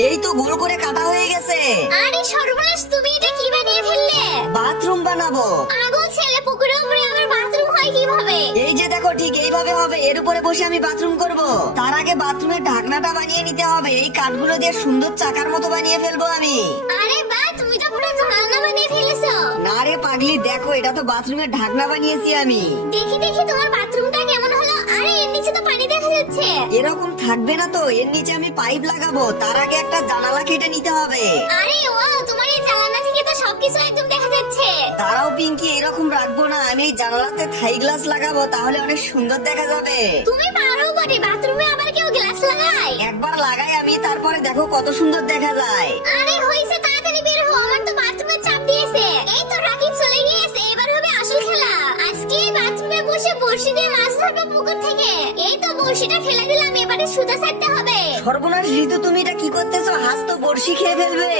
এই তো গোল করে কাটা হয়ে গেছে। আরে সর্বনাশ, তুমি এটা কি বানিয়ে ফেললে? বাথরুম বানাবো। পাগল ছেলে, পুকুরের উপরে আবার বাথরুম হয় কিভাবে? এই যে দেখো, ঠিক এইভাবে হবে। এর উপরে বসে আমি বাথরুম করব। তার আগে বাথরুমের ঢাকনাটা বানিয়ে নিতে হবে। এই কাঠগুলো দিয়ে সুন্দর চাকার মতো বানিয়ে ফেলবো আমি। আরে বাহ, তুমি তো পুরো জানালা বানিয়ে ফেলেছো। না রে পাগলি, দেখো এটা তো বাথরুমের ঢাকনা বানিয়েছি আমি। দেখি দেখি তোমার বাথরুমটা কেমন হলো। আরে এর নিচে তো পানি দেখা যাচ্ছে। এরকম থাকবে না তো, এর নিচে আমি পাইপ লাগাবো। তার আগে একটা জানালা কেটে নিতে হবে। আরে ওয়াও, তোমার এই জানালা থেকে তো সবকিছু একদম দেখা যাচ্ছে। তারাও পিঙ্কি, এরকম রাখবো না। আমি এই জানালাতে থাই গ্লাস লাগাবো, তাহলে অনেক সুন্দর দেখা যাবে। তুমি পারো বটে, বাথরুমে আবার কেউ গ্লাস লাগায়? একবার লাগাই আমি, তারপরে দেখো কত সুন্দর দেখা যায়। আরে হইছে, তাড়াতাড়ি বের হও, আমার তো বাথরুমে চাপ দিয়েছে। এই তো রাকিব চলে গিয়েছে, এবার হবে আসল খেলা। আজকে এই বাথরুমে বসে বড়শি দিয়ে মাছ ধরবো পুকুর থেকে। এই তো বড়শিটা ফেলে দিলাম, এবারে সুতা ছাড়তে হবে। সর্বনাশ ঋতু, তুমি এটা কি করতেছো? হাঁস তো বড়শি খেয়ে ফেলবে।